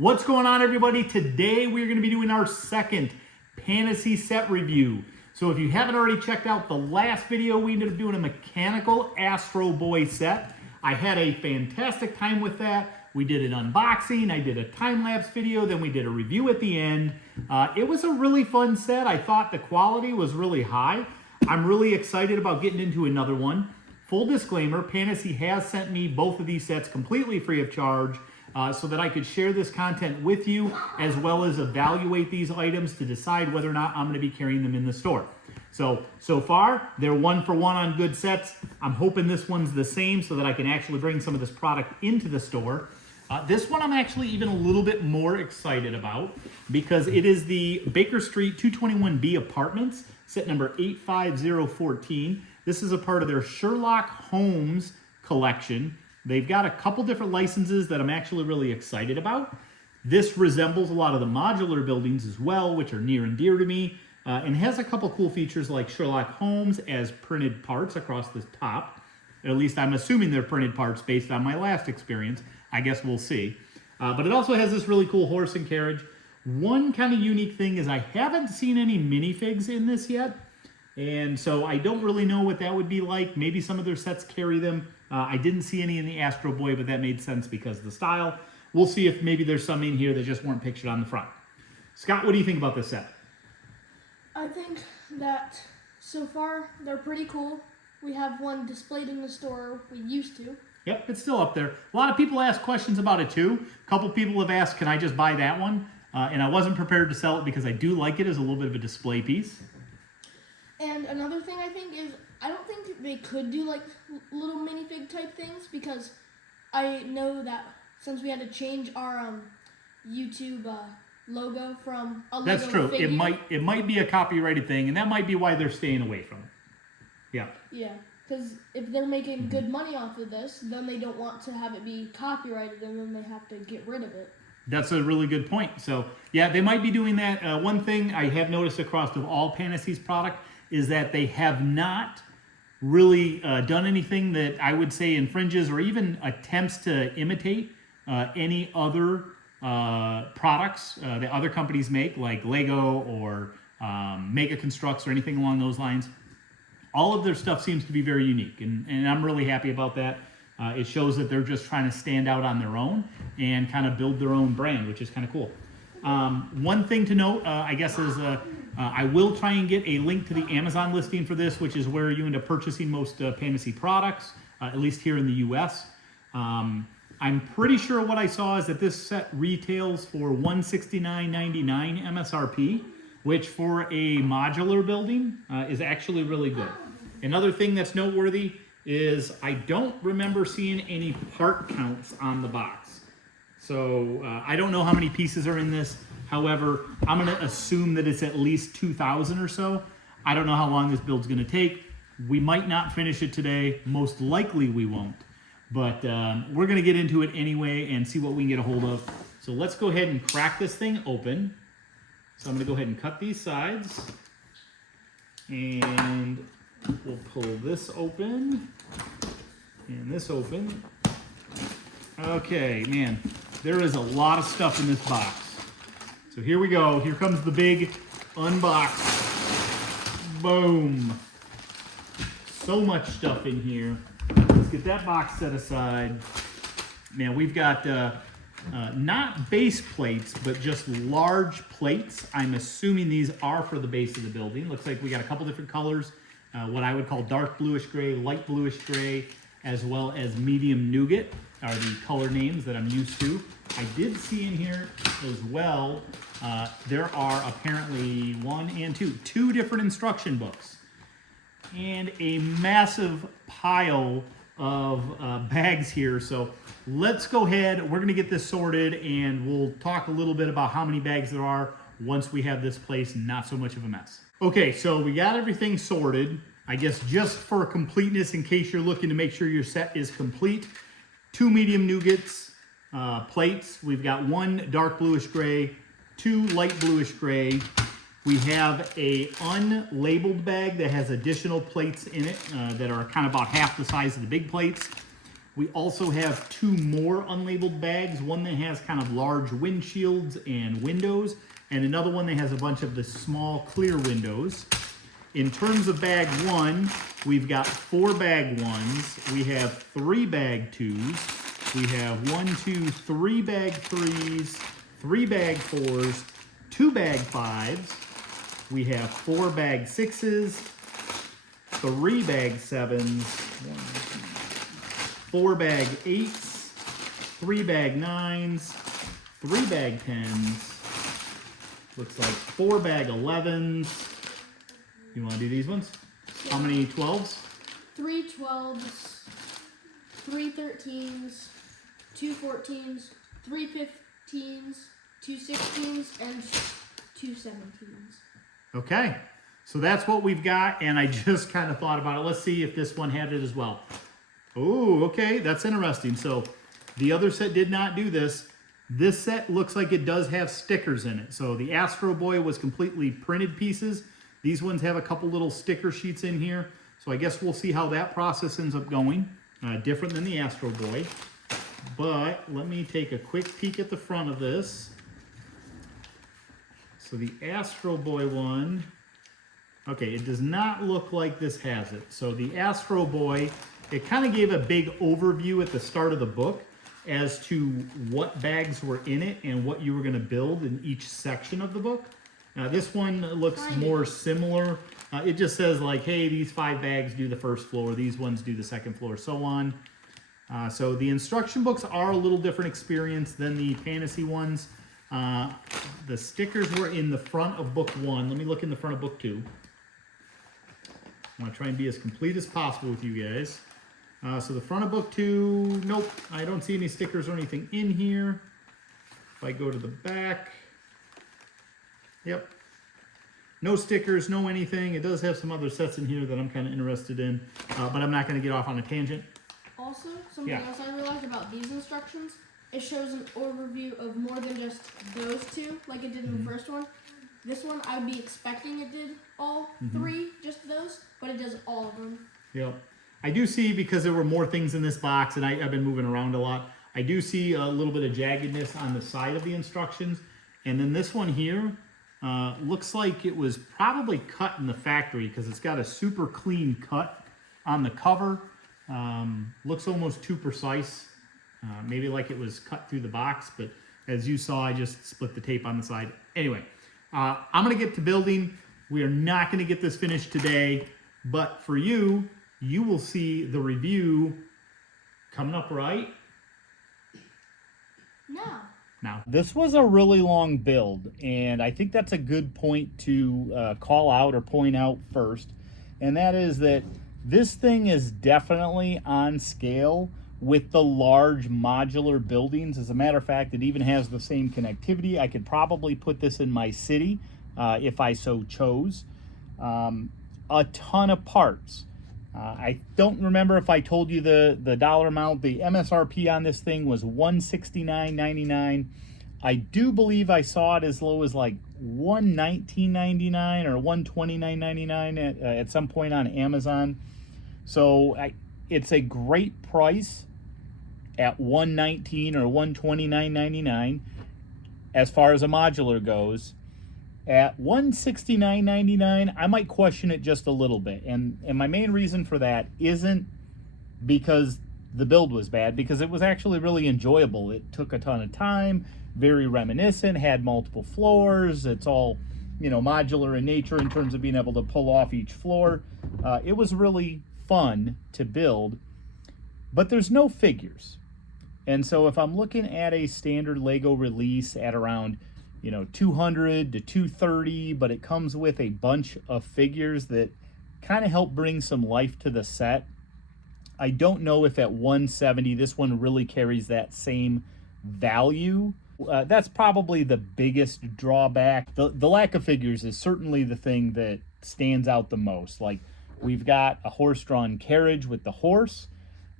What's going on, everybody? Today we're going to be doing our second Pantasy set review. So if you haven't already checked out the last video, we ended up doing a mechanical Astro Boy set. I had a fantastic time with that. We did an unboxing, I did a time-lapse video, then we did a review at the end. It was a really fun set. I thought the quality was really high. I'm really excited about getting into another one. Full disclaimer, Pantasy has sent me both of these sets completely free of charge so that I could share this content with you as well as evaluate these items to decide whether or not I'm going to be carrying them in the store. So far, they're 1-for-1 on good sets. I'm hoping this one's the same so that I can actually bring some of this product into the store. This one I'm actually even a little bit more excited about because it is the Baker Street 221B Apartments, set number 85014. This is a part of their Sherlock Holmes collection. They've got a couple different licenses that I'm actually really excited about. This resembles a lot of the modular buildings as well, which are near and dear to me, and has a couple cool features like Sherlock Holmes as printed parts across the top. At least I'm assuming they're printed parts based on my last experience. I guess we'll see. But it also has this really cool horse and carriage. One kind of unique thing is I haven't seen any minifigs in this yet, and so I don't really know what that would be like. Maybe some of their sets carry them. I didn't see any in the Astro Boy, but that made sense because of the style. We'll see if maybe there's some in here that just weren't pictured on the front. Scott, what do you think about this set? I think that so far they're pretty cool. We have one displayed in the store. We used to. Yep, it's still up there. A lot of people ask questions about it too. A couple people have asked, can I just buy that one? And I wasn't prepared to sell it because I do like it as a little bit of a display piece. And another thing I think is, I don't think they could do like little minifig type things because I know that since we had to change our YouTube logo from a That's Lego true. figure. It might be a copyrighted thing, and that might be why they're staying away from it. Yeah. Yeah, because if they're making good money off of this, then they don't want to have it be copyrighted, and then they have to get rid of it. That's a really good point. So, yeah, they might be doing that. One thing I have noticed across of all Pantasy's product is that they have not really done anything that I would say infringes or even attempts to imitate any other products that other companies make, like Lego or Mega Constructs or anything along those lines. All of their stuff seems to be very unique, and I'm really happy about that. It shows that they're just trying to stand out on their own and kind of build their own brand, which is kind of cool. One thing to note, I guess, is I will try and get a link to the Amazon listing for this, which is where you end up purchasing most Pantasy products, at least here in the US. I'm pretty sure what I saw is that this set retails for $169.99 MSRP, which for a modular building is actually really good. Another thing that's noteworthy is I don't remember seeing any part counts on the box. So I don't know how many pieces are in this. However, I'm going to assume that it's at least 2,000 or so. I don't know how long this build's going to take. We might not finish it today. Most likely we won't. But we're going to get into it anyway and see what we can get a hold of. So let's go ahead and crack this thing open. So I'm going to go ahead and cut these sides. And we'll pull this open. And this open. Okay, man. There is a lot of stuff in this box. So here we go. Here comes the big unbox. Boom. So much stuff in here. Let's get that box set aside. Man, we've got not base plates, but just large plates. I'm assuming these are for the base of the building. Looks like we got a couple different colors. What I would call dark bluish gray, light bluish gray, as well as medium nougat are the color names that I'm used to. I did see in here as well, there are apparently two different instruction books and a massive pile of bags here. So let's go ahead, we're gonna get this sorted and we'll talk a little bit about how many bags there are once we have this place not so much of a mess. Okay, so we got everything sorted. I guess just for completeness, in case you're looking to make sure your set is complete, 2 medium nougats plates. We've got 1 dark bluish gray, 2 light bluish gray. We have a unlabeled bag that has additional plates in it that are kind of about half the size of the big plates. We also have 2 more unlabeled bags, one that has kind of large windshields and windows, and another one that has a bunch of the small clear windows. In terms of bag 1, we've got 4 bag 1s, we have 3 bag 2s, we have 1, 2, 3 bag 3s, 3 bag 4s, 2 bag 5s, we have 4 bag 6s, 3 bag 7s, 4 bag 8s, 3 bag 9s, 3 bag 10s, looks like 4 bag 11s. You want to do these ones? Yeah. How many 12s? 3 12s, 3 13s, 2 14s, 3 15s, 2 16s, and 2 17s. Okay, so that's what we've got, and I just kind of thought about it. Let's see if this one had it as well. Oh, okay, that's interesting. So the other set did not do this. This set looks like it does have stickers in it. So the Astro Boy was completely printed pieces. These ones have a couple little sticker sheets in here. So I guess we'll see how that process ends up going. Different than the Astro Boy. But let me take a quick peek at the front of this. So the Astro Boy one, okay, it does not look like this has it. So the Astro Boy, it kind of gave a big overview at the start of the book as to what bags were in it and what you were going to build in each section of the book. This one looks more similar. It just says like, hey, these 5 bags do the first floor, these ones do the second floor, so on. So the instruction books are a little different experience than the fantasy ones. The stickers were in the front of book 1. Let me look in the front of book 2. I want to try and be as complete as possible with you guys. So the front of book 2, nope, I don't see any stickers or anything in here. If I go to the back, yep, no stickers, no anything. It does have some other sets in here that I'm kind of interested in, but I'm not going to get off on a tangent. Also, something else I realized about these instructions, it shows an overview of more than just those 2, like it did in the first one. This one, I would be expecting it did all 3, just those, but it does all of them. Yep. I do see, because there were more things in this box, and I've been moving around a lot, I do see a little bit of jaggedness on the side of the instructions. And then this one here looks like it was probably cut in the factory, because it's got a super clean cut on the cover. Looks almost too precise. Maybe like it was cut through the box, but as you saw, I just split the tape on the side. Anyway, I'm going to get to building. We are not going to get this finished today, but for you, you will see the review coming up right now. This was a really long build, and I think that's a good point to call out or point out first, and that is that this thing is definitely on scale with the large modular buildings. As a matter of fact, it even has the same connectivity. I could probably put this in my city if I so chose. A ton of parts. I don't remember if I told you the dollar amount. The MSRP on this thing was $169.99. I do believe I saw it as low as like $119.99 or $129.99 at some point on Amazon. So it's a great price at $119 or $129.99 as far as a modular goes. At $169.99, I might question it just a little bit. And my main reason for that isn't because the build was bad, because it was actually really enjoyable. It took a ton of time, very reminiscent, had multiple floors. It's all, modular in nature in terms of being able to pull off each floor. It was really fun to build, but there's no figures. And so if I'm looking at a standard Lego release at around 200 to 230, but it comes with a bunch of figures that kind of help bring some life to the set. I don't know if at 170 this one really carries that same value. That's probably the biggest drawback. The lack of figures is certainly the thing that stands out the most. Like, we've got a horse-drawn carriage with the horse,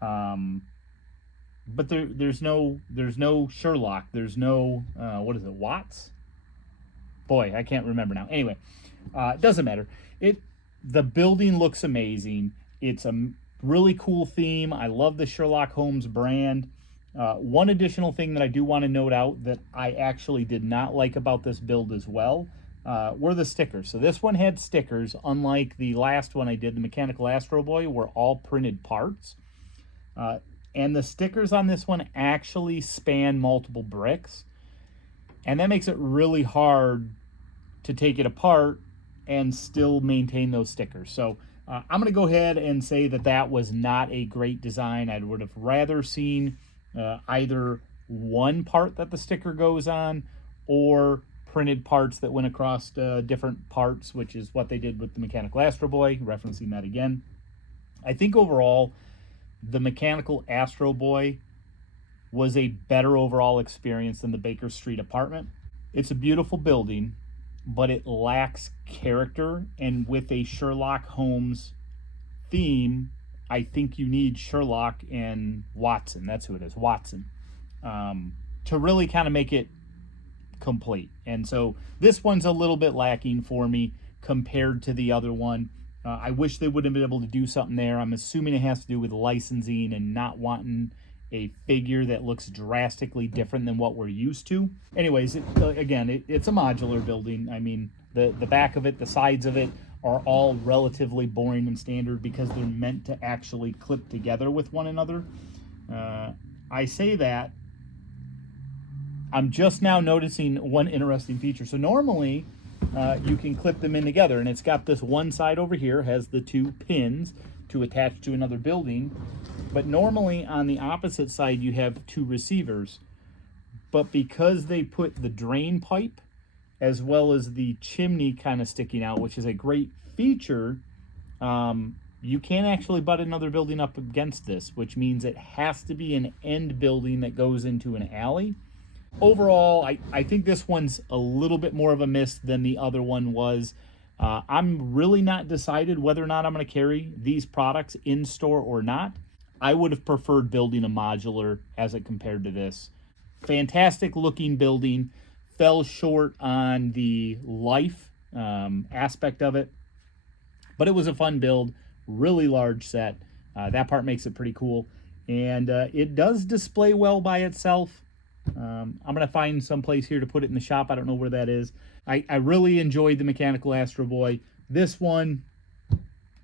but there's no Sherlock. There's no what is it, Watts? Boy, I can't remember now. Anyway, it doesn't matter. The building looks amazing. It's Really cool theme. I love the Sherlock Holmes brand. One additional thing that I do want to note out that I actually did not like about this build as well were the stickers. So this one had stickers, unlike the last one I did, the Mechanical Astro Boy, were all printed parts. And the stickers on this one actually span multiple bricks. And that makes it really hard to take it apart and still maintain those stickers. So I'm going to go ahead and say that that was not a great design. I would have rather seen either one part that the sticker goes on or printed parts that went across different parts, which is what they did with the Mechanical Astro Boy, referencing that again. I think overall, the Mechanical Astro Boy was a better overall experience than the Baker Street Apartment. It's a beautiful building, but it lacks character, and with a Sherlock Holmes theme, I think you need Sherlock and Watson, that's who it is, Watson, to really kind of make it complete. And so this one's a little bit lacking for me compared to the other one. I wish they would have been able to do something there. I'm assuming it has to do with licensing and not wanting a figure that looks drastically different than what we're used to. Anyways, it's a modular building. I mean, the back of it, the sides of it are all relatively boring and standard because they're meant to actually clip together with one another. I say that, I'm just now noticing one interesting feature. So normally you can clip them in together, and it's got this one side over here has the two pins to attach to another building. But normally on the opposite side, you have two receivers. But because they put the drain pipe as well as the chimney kind of sticking out, which is a great feature, you can't actually butt another building up against this, which means it has to be an end building that goes into an alley. Overall, I think this one's a little bit more of a miss than the other one was. I'm really not decided whether or not I'm going to carry these products in store or not. I would have preferred building a modular as it compared to this. Fantastic looking building, fell short on the life aspect of it, but it was a fun build, really large set. That part makes it pretty cool, and it does display well by itself. I'm going to find some place here to put it in the shop. I don't know where that is. I really enjoyed the Mechanical Astro Boy. This one,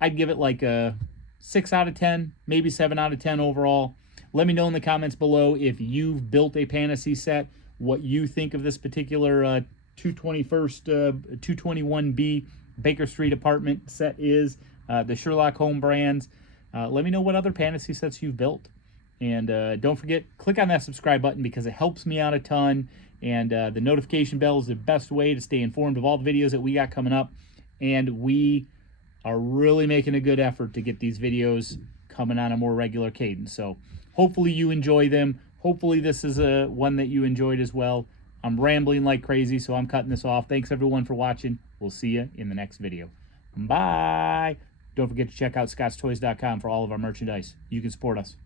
I'd give it like a 6 out of 10, maybe 7 out of 10 overall. Let me know in the comments below if you've built a Pantasy set, what you think of this particular 221B Baker Street Apartment set is, the Sherlock Holmes brands. Let me know what other Pantasy sets you've built. And don't forget, click on that subscribe button because it helps me out a ton. And the notification bell is the best way to stay informed of all the videos that we got coming up. And we are really making a good effort to get these videos coming on a more regular cadence. So hopefully you enjoy them. Hopefully this is one that you enjoyed as well. I'm rambling like crazy, so I'm cutting this off. Thanks everyone for watching. We'll see you in the next video. Bye. Don't forget to check out scotstoys.com for all of our merchandise. You can support us.